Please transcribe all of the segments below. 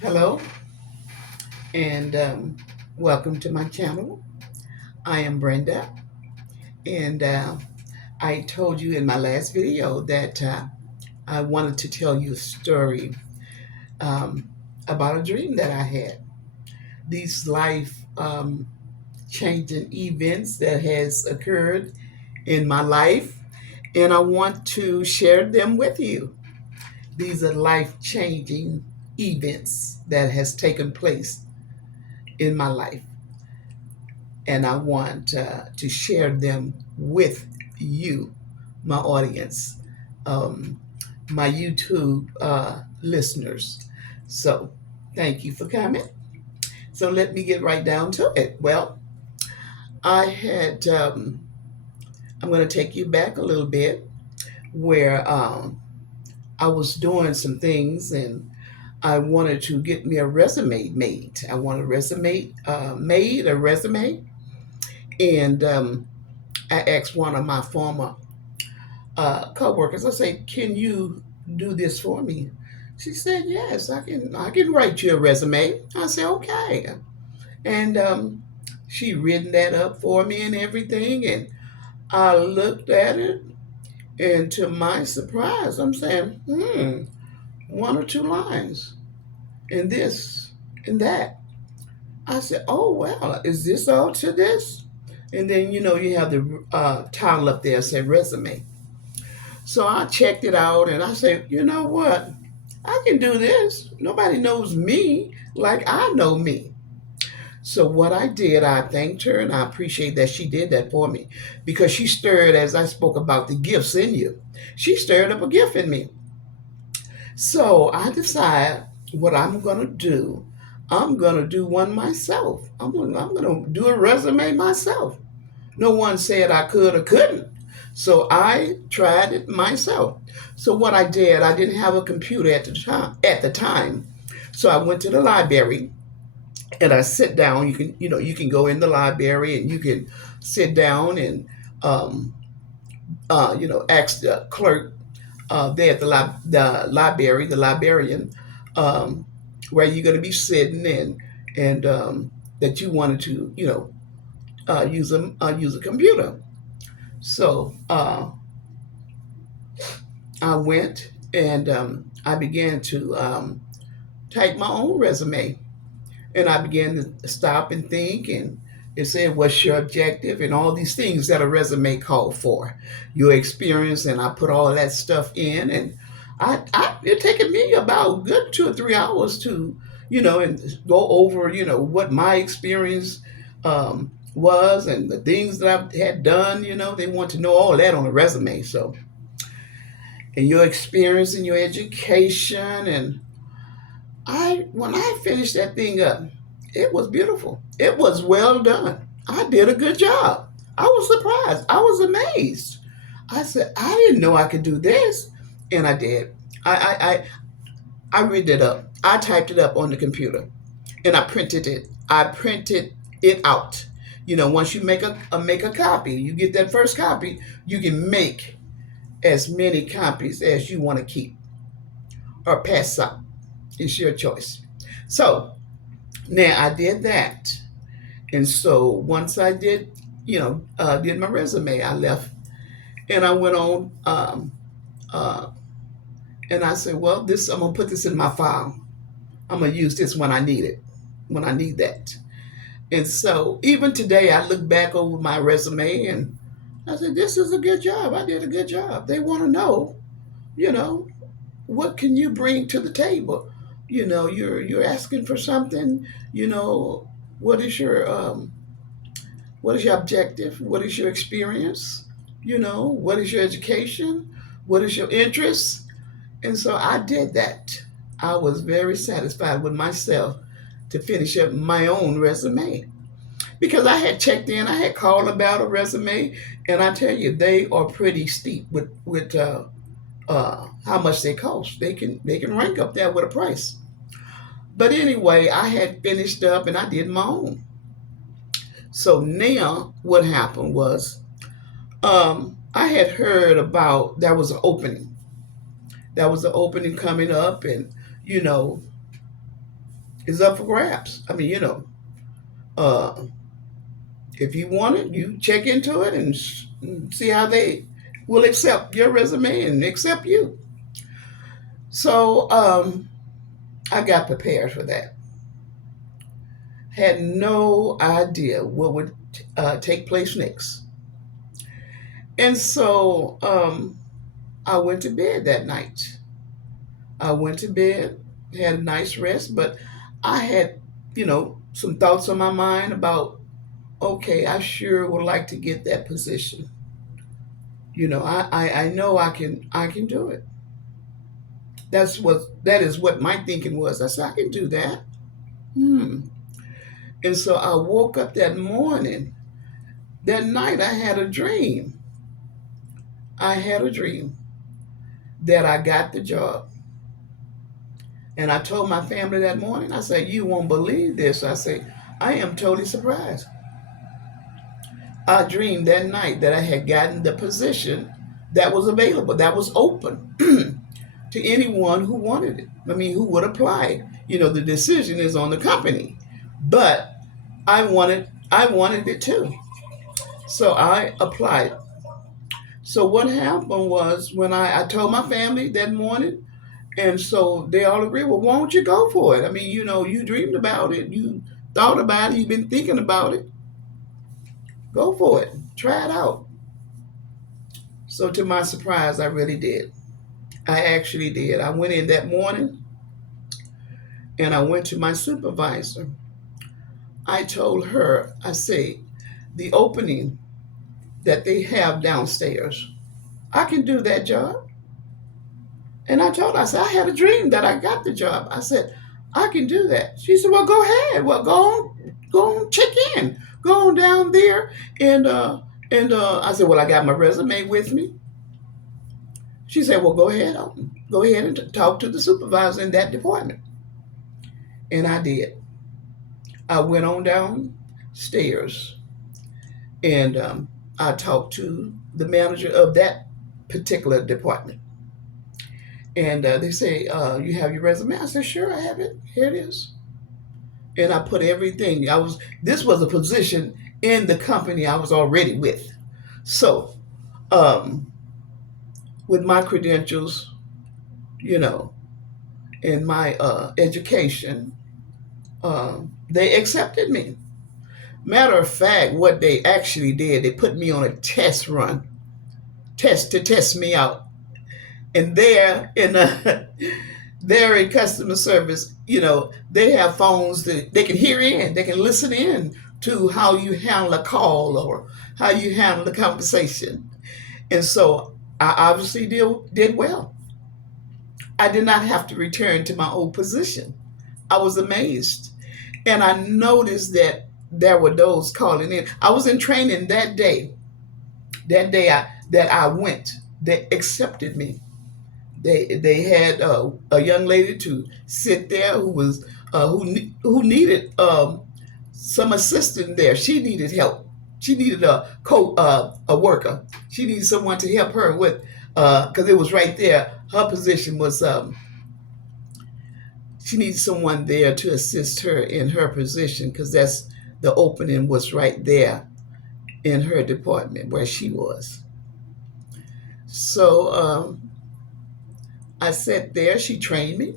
Hello, and welcome to my channel. I am Brenda, and I told you in my last video that I wanted to tell you a story um, about a dream that I had. These life changing events that has occurred in my life, and I want to share them with you. These are life changing events that has taken place in my life, and I want to share them with you, my audience, um, my YouTube listeners. So, thank you for coming. So, let me get right down to it. Well, I had, I'm going to take you back a little bit where I was doing some things and I wanted to get me a resume made. I want a resume made, a resume. And I asked one of my former co-workers. I said, "Can you do this for me?" She said, "Yes, I can. I can write you a resume." I said, "Okay," and she written that up for me and everything. And I looked at it, and to my surprise, I'm saying, one or two lines in this and that. I said, "Oh well, is this all to this?" And then you have the title up there, say resume. So I checked it out and I said, you know what? I can do this. Nobody knows me like I know me. So what I did, I thanked her and I appreciate that she did that for me because she stirred, as I spoke about the gifts in you, she stirred up a gift in me. So I decided what I'm going to do. I'm going to do one myself. I'm going to do a resume myself. No one said I could or couldn't. So I tried it myself. So what I did, I didn't have a computer at the time. So I went to the library and I sit down. You can go in the library and you can sit down and um, ask the clerk there at the library, the librarian, um, where you're going to be sitting and that you wanted to use a computer. So I went and I began to type my own resume. And I began to stop and think, and it said, "What's your objective?" and all these things that a resume called for, your experience. And I put all that stuff in, and it taken me about good 2 or 3 hours to, and go over, what my experience was and the things that I had done. They want to know all that on a resume. So, and your experience and your education. And when I finished that thing up, it was beautiful. It was well done. I did a good job. I was surprised. I was amazed. I said, I didn't know I could do this. And I did. I read it up. I typed it up on the computer and I printed it. I printed it out. Once you make a copy, you get that first copy, you can make as many copies as you want to keep or pass up. It's your choice. So now I did that. And so once I did my resume, I left and I went on, uh, and I said, well, I'm gonna put this in my file. I'm gonna use this when I need it, when I need that. And so even today, I look back over my resume and I said, this is a good job. I did a good job. They want to know, you know, what can you bring to the table? You're asking for something. You know, what is your what is your objective? What is your experience? What is your education? What is your interest? And so I did that. I was very satisfied with myself to finish up my own resume because I had checked in, I had called about a resume, and I tell you, they are pretty steep with how much they cost. They can rank up there with a price. But anyway, I had finished up and I did my own. So now what happened was I had heard about there was an opening. There was an opening coming up, and you know is up for grabs. I mean, uh, if you want it, you check into it and see how they will accept your resume and accept you. So I got prepared for that. Had no idea what would take place next. And so I went to bed that night. I went to bed, had a nice rest, but I had, some thoughts on my mind about, okay, I sure would like to get that position. I know I can do it. That is what my thinking was. I said I can do that. Hmm. And so I woke up that morning. That night I had a dream. I had a dream that I got the job. And I told my family that morning, I said, you won't believe this. I said, I am totally surprised. I dreamed that night that I had gotten the position that was available, that was open to anyone who wanted it. I mean, who would apply. The decision is on the company. But I wanted it too. So I applied. So what happened was when I told my family that morning, and so they all agreed, well, why don't you go for it? I mean, you dreamed about it, you thought about it, you've been thinking about it. Go for it. Try it out. So to my surprise, I really did. I actually did. I went in that morning and I went to my supervisor. I told her, I say, the opening that they have downstairs, I can do that job. And I told her, I said, I had a dream that I got the job. I said, I can do that. She said, well, go ahead. Well, go on, check in. Go on down there. And I said, well, I got my resume with me. She said, well, go ahead and talk to the supervisor in that department. And I did. I went on downstairs and I talked to the manager of that particular department. And they say, you have your resume? I said, sure, I have it. Here it is. And I put everything. This was a position in the company I was already with. So, um, with my credentials, you know, and my education, they accepted me. Matter of fact, what they actually did, they put me on a test run, test to test me out. And there in there in customer service, they have phones that they can hear in, they can listen in to how you handle a call or how you handle the conversation. And so I obviously did well. I did not have to return to my old position. I was amazed. And I noticed that there were those calling in. I was in training that day. That I went, they accepted me. They had a young lady to sit there who was who needed some assistance there. She needed help. She needed a worker. She needed someone to help her with because it was right there. Her position was she needed someone there to assist her in her position because that's the opening was right there in her department where she was. So I sat there. She trained me.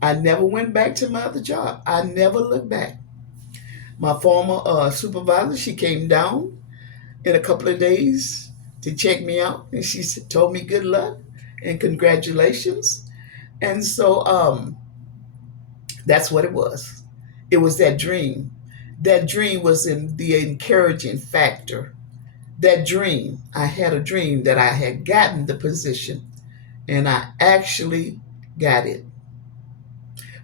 I never went back to my other job. I never looked back. My former supervisor, she came down in a couple of days to check me out, and she told me good luck and congratulations. And so that's what it was. It was that dream. That dream was in the encouraging factor. That dream, I had a dream that I had gotten the position, and I actually got it.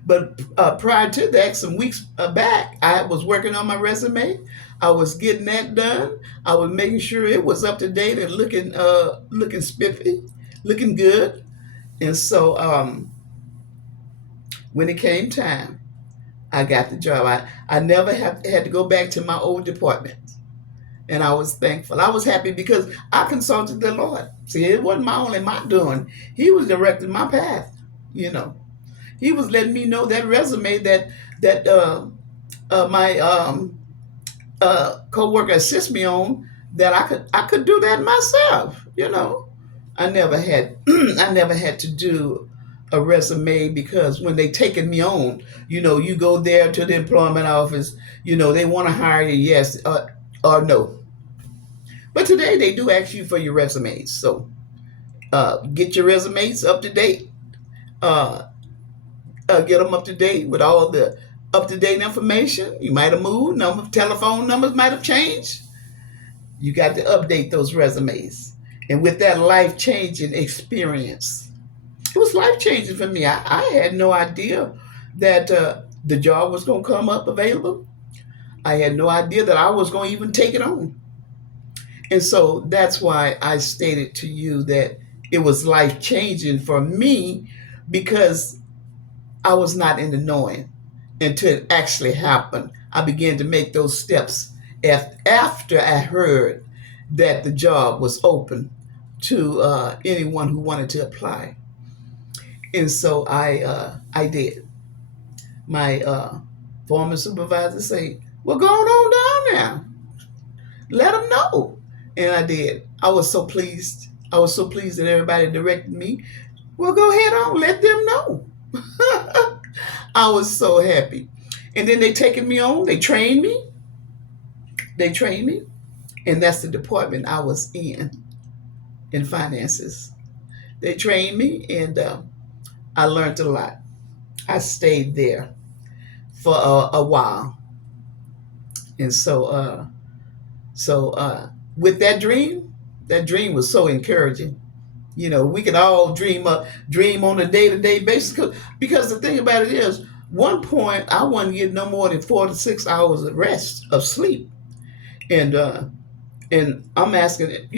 But prior to that, some weeks back, I was working on my resume. I was getting that done. I was making sure it was up to date and looking spiffy, looking good. And so when it came time, I got the job. I never had to go back to my old department. And I was thankful. I was happy because I consulted the Lord. See, it wasn't my doing. He was directing my path, you know. He was letting me know that resume that my coworker assist me on, that I could do that myself. I never had I never had to do a resume, because when they taking me on, you go there to the employment office, they want to hire you, yes, or no. But today they do ask you for your resumes, so get your resumes up to date. Uh, get them up to date with all the up to date information. You might have moved, telephone numbers might have changed. You got to update those resumes. And with that life changing experience, it was life changing for me. I had no idea that the job was going to come up available. I had no idea that I was going to even take it on. And so that's why I stated to you that it was life changing for me, because I was not in the knowing until it actually happened. I began to make those steps after I heard that the job was open to anyone who wanted to apply. And so I did. My former supervisor said, "Well, go on down there. Let them know." And I did. I was so pleased. I was so pleased that everybody directed me. Well, go ahead on. Let them know. I was so happy. And then they taken me on. They trained me. They trained me. And that's the department I was in finances. They trained me, and I learned a lot. I stayed there for a while. And so with that dream was so encouraging. We can all dream on a day-to-day basis, because the thing about it is, one point I wasn't getting no more than 4 to 6 hours of rest, of sleep. And I'm asking it,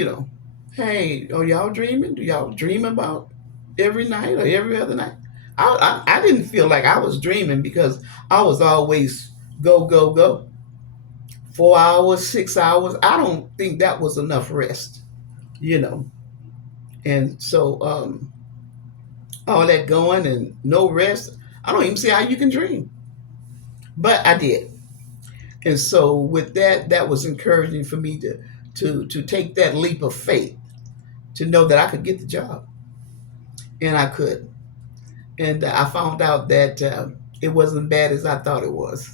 hey, are y'all dreaming? Do y'all dream about every night or every other night? I didn't feel like I was dreaming, because I was always go, go, go. 4 hours, 6 hours. I don't think that was enough rest, you know. And so all that going and no rest, I don't even see how you can dream. But I did. And so with that, that was encouraging for me to take that leap of faith, to know that I could get the job. And I could. And I found out that it wasn't bad as I thought it was.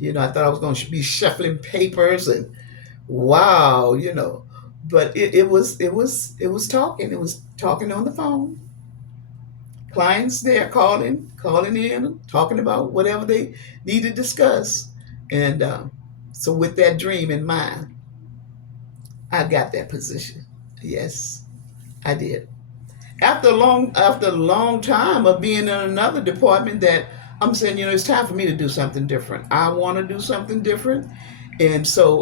I thought I was going to be shuffling papers and wow, but it was talking. It was talking on the phone. Clients there calling in, talking about whatever they need to discuss. And so with that dream in mind, I got that position. Yes, I did. After a long time of being in another department, that I'm saying, it's time for me to do something different. I want to do something different. And so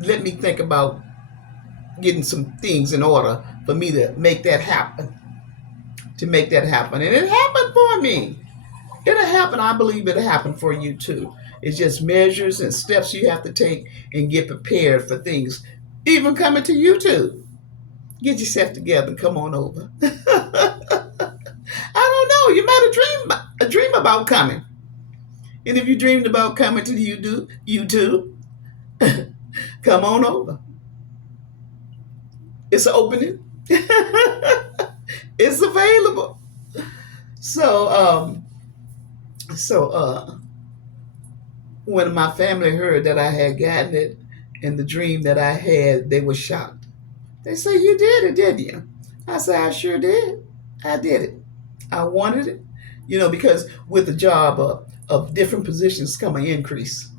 let me think about getting some things in order for me to make that happen. To make that happen. And it happened for me. It'll happen. I believe it'll happen for you too. It's just measures and steps you have to take and get prepared for things. Even coming to YouTube. Get yourself together and come on over. I don't know. You might have dream about coming. And if you dreamed about coming to the YouTube, come on over. It's an opening. It's available. So when my family heard that I had gotten it and the dream that I had, they were shocked. They say, "You did it, didn't you?" I said, "I sure did. I did it. I wanted it." Because with the job of different positions come an increase.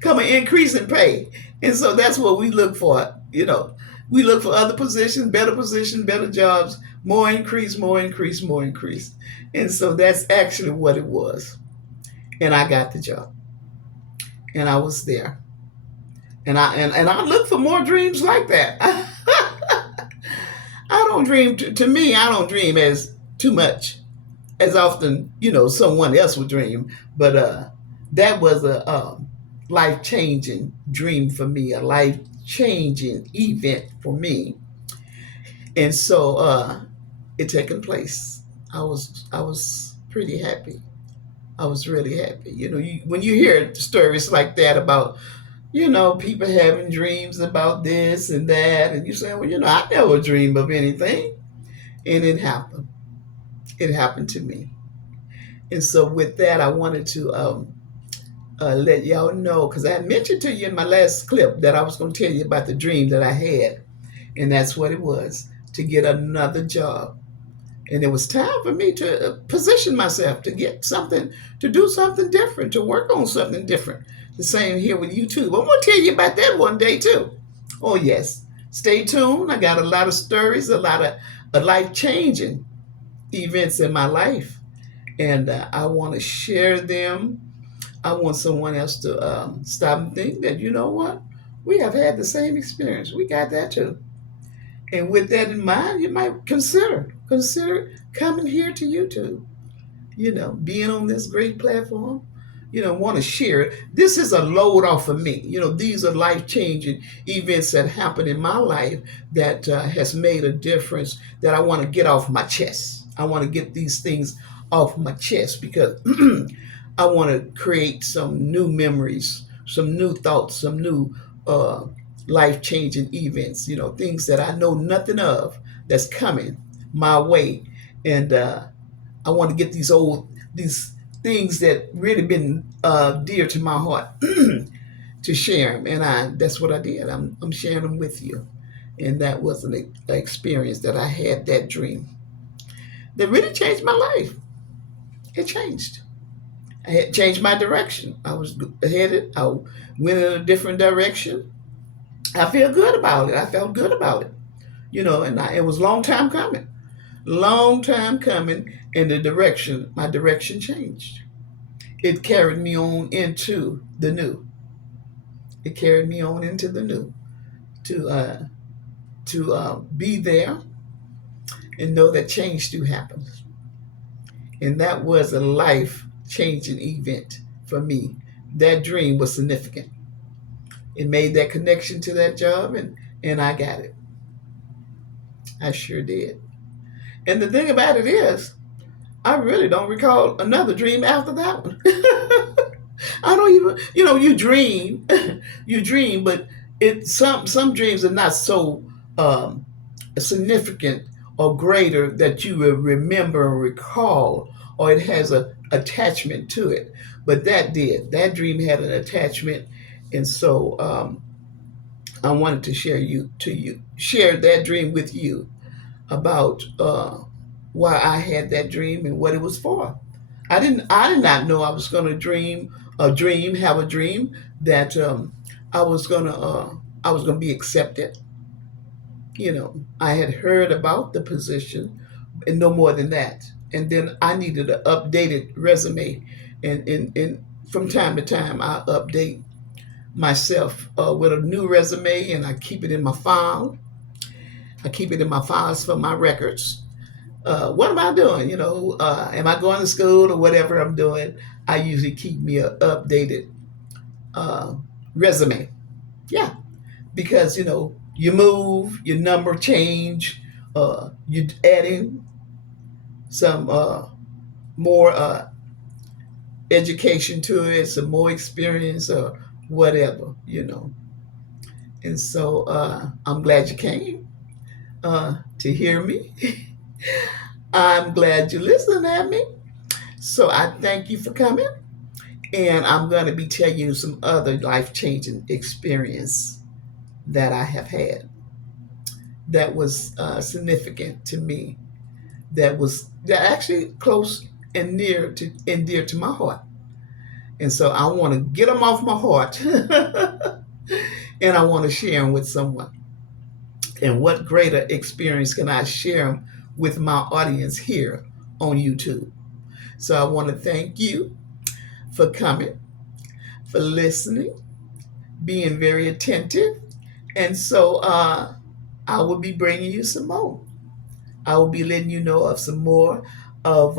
Come an increase in pay. And so that's what we look for. We look for other positions, better jobs, more increase, more increase, more increase. And so that's actually what it was. And I got the job. And I was there. And I look for more dreams like that. I don't dream, to me, I don't dream as too much, as often, someone else would dream. But that was a life changing dream for me, a life changing event for me. And so it taken place. I was pretty happy. I was really happy. When you hear stories like that about, people having dreams about this and that, and you say, well, I never dreamed of anything. And it happened. It happened to me. And so, with that, I wanted to let y'all know, because I had mentioned to you in my last clip that I was going to tell you about the dream that I had. And that's what it was, to get another job. And it was time for me to position myself to get something, to do something different, to work on something different. The same here with YouTube. I'm going to tell you about that one day too. Oh, yes. Stay tuned. I got a lot of stories, a lot of life changing events in my life. And I want to share them. I want someone else to stop and think that, you know what? We have had the same experience. We got that too. And with that in mind, you might consider coming here to YouTube. Being on this great platform. Want to share it. This is a load off of me. These are life changing events that happen in my life that has made a difference. That I want to get off my chest. I want to get these things off my chest because I want to create some new memories, some new thoughts, some new uh, life changing events, things that I know nothing of that's coming my way. And I want to get these things that really been dear to my heart to share them. And that's what I did. I'm sharing them with you. And that was an experience that I had, that dream that really changed my life. It changed. I had changed my direction. I was headed. I went in a different direction. I feel good about it. I felt good about it. And it was a long time coming. Long time coming, and my direction changed. It carried me on into the new. It carried me on into the new to be there and know that change do happen. And that was a life changing event for me. That dream was significant. It made that connection to that job, and I got it. I sure did. And the thing about it is, I really don't recall another dream after that one. I don't even, you dream, you dream, but some dreams are not so um, significant or greater that you will remember and recall, or it has a attachment to it. But that dream had an attachment, and so I wanted to share that dream with you about why I had that dream and what it was for. I did not know I was going to have a dream that I was going to be accepted. I had heard about the position and no more than that. And then I needed an updated resume, and from time to time I update myself with a new resume, and I keep it in my file. I keep it in my files for my records. What am I doing? Am I going to school or whatever I'm doing? I usually keep me an updated uh, resume. Yeah, because you move, your number change, you adding some more education to it, some more experience or whatever. And so I'm glad you came to hear me. I'm glad you listened at me. So I thank you for coming. And I'm going to be telling you some other life changing experience that I have had that was significant to me, that actually close and dear to my heart. And so I want to get them off my heart and I want to share them with someone. And what greater experience can I share them with my audience here on YouTube? So I want to thank you for coming, for listening, being very attentive. And so I will be bringing you some more. I will be letting you know of some more of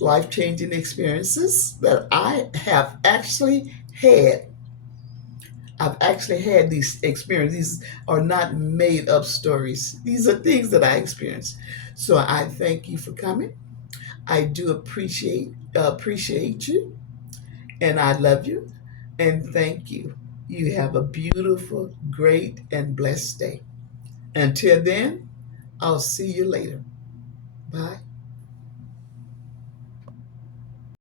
life changing experiences that I have actually had. I've actually had these experiences. These are not made up stories, these are things that I experienced. So I thank you for coming. I do appreciate you, and I love you, and thank you. You have a beautiful, great, and blessed day. Until then, I'll see you later. Bye.